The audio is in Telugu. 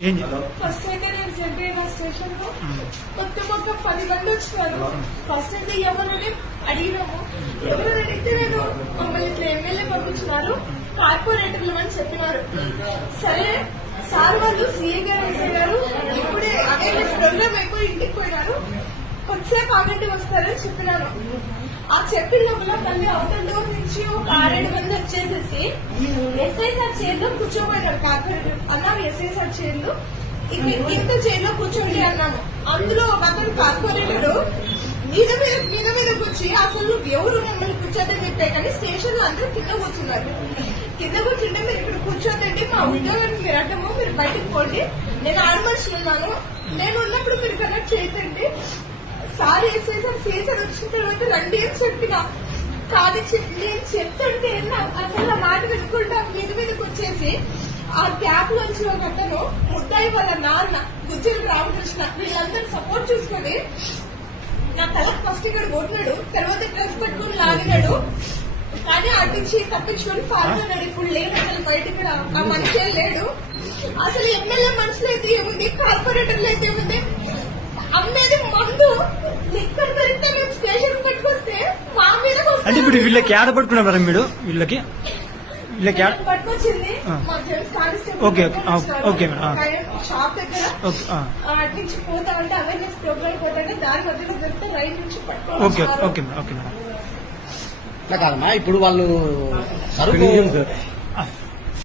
ఫస్ట్ అయితే నేను సెంట్రైన స్టేషన్ లో మొత్తం 10 మంది వచ్చినారు. ఫస్ట్ అయితే ఎవరిని అడిగినాము. ఎవరు అడిగితే నేను మమ్మల్ని ఇట్లా ఎమ్మెల్యే పంపించినారు, కార్పొరేటర్లు అని చెప్పినారు. సరే సార్ వాళ్ళు సీఏ గారు ఎస్ఐ గారు ఇప్పుడే అవేర్నెస్ ప్రోగ్రామ్ అయిపోయి ఇంటికి పోయినారు, కొద్దిసేపు ఆగండి వస్తారని చెప్పినారు. ఆ చెప్పిన లోపల మళ్ళీ అవుటర్ డోర్ నుంచి ఒక 6-7 మంది వచ్చేసేసి ఎస్ఐ సార్ చైర్లో కూర్చోబోయినారు. కార్పొరేటర్ అన్నారు ఎస్ఐ సార్ చైర్లు ఇంత చైర్లో కూర్చోండి అన్నాము. అందులో ఒక అతను కార్పొరేటర్ మీద మీదకి వచ్చి అసలు ఎవరు మమ్మల్ని కూర్చోద్దని చెప్పే కానీ స్టేషన్ లో అందరూ కింద కూర్చున్నారు. కింద కూర్చుంటే మీరు ఇక్కడ కూర్చోదండి, మా ఉద్యోగానికి మీరు అడ్డము, మీరు బయటకు పోండి, నేను ఆడమనుషులు ఉన్నాను, నేను ఉన్నప్పుడు మీరు కనెక్ట్ చేయకండి. సార్ ఎస్ఐ సార్ సీజన్ వచ్చిన తర్వాత రండి అని చెప్పిన కానీ నేను చెప్తుంటే అసలు ఆ మాట వినుకుంటా మీదకి వచ్చేసి ఆ గ్యాప్ నుంచి ఒక అతను ముద్దాయి వాళ్ళ నాన్న గుజ్జల రామకృష్ణ వీళ్ళందరూ సపోర్ట్ చూసుకొని నా తలకు ఫస్ట్ ఇక్కడ కొట్టినాడు, తర్వాత డ్రెస్ పెట్టుకుని లాగినాడు. కానీ అట్టించి తప్పించుకొని పాల్గొన్నాడు. ఇప్పుడు లేడు అసలు బయట కూడా ఆ మనిషి లేడు. అసలు ఎమ్మెల్యే మనుషులు అయితే ఏముంది, కార్పొరేటర్లు అయితే ఏముంది, అమ్మేది మందు లిక్కర్ దొరికితే మేము స్టేషన్ పెట్టుకొస్తే మా మీద అంటే ఇప్పుడు వీళ్ళకి ఏడ పట్టుకున్నారు మేడం, మీరు వీళ్ళకి పట్టుకొచ్చింది ఓకే ఓకే షాప్ దగ్గర అటు నుంచి పోతా ఉంటే అవేర్నెస్ ప్రోగ్రామ్ పోతాంటే దాని మధ్యలో దొరికితే రైట్ నుంచి ఓకే ఓకే ఓకే మేడం కాదమ్మా ఇప్పుడు వాళ్ళు సరుకు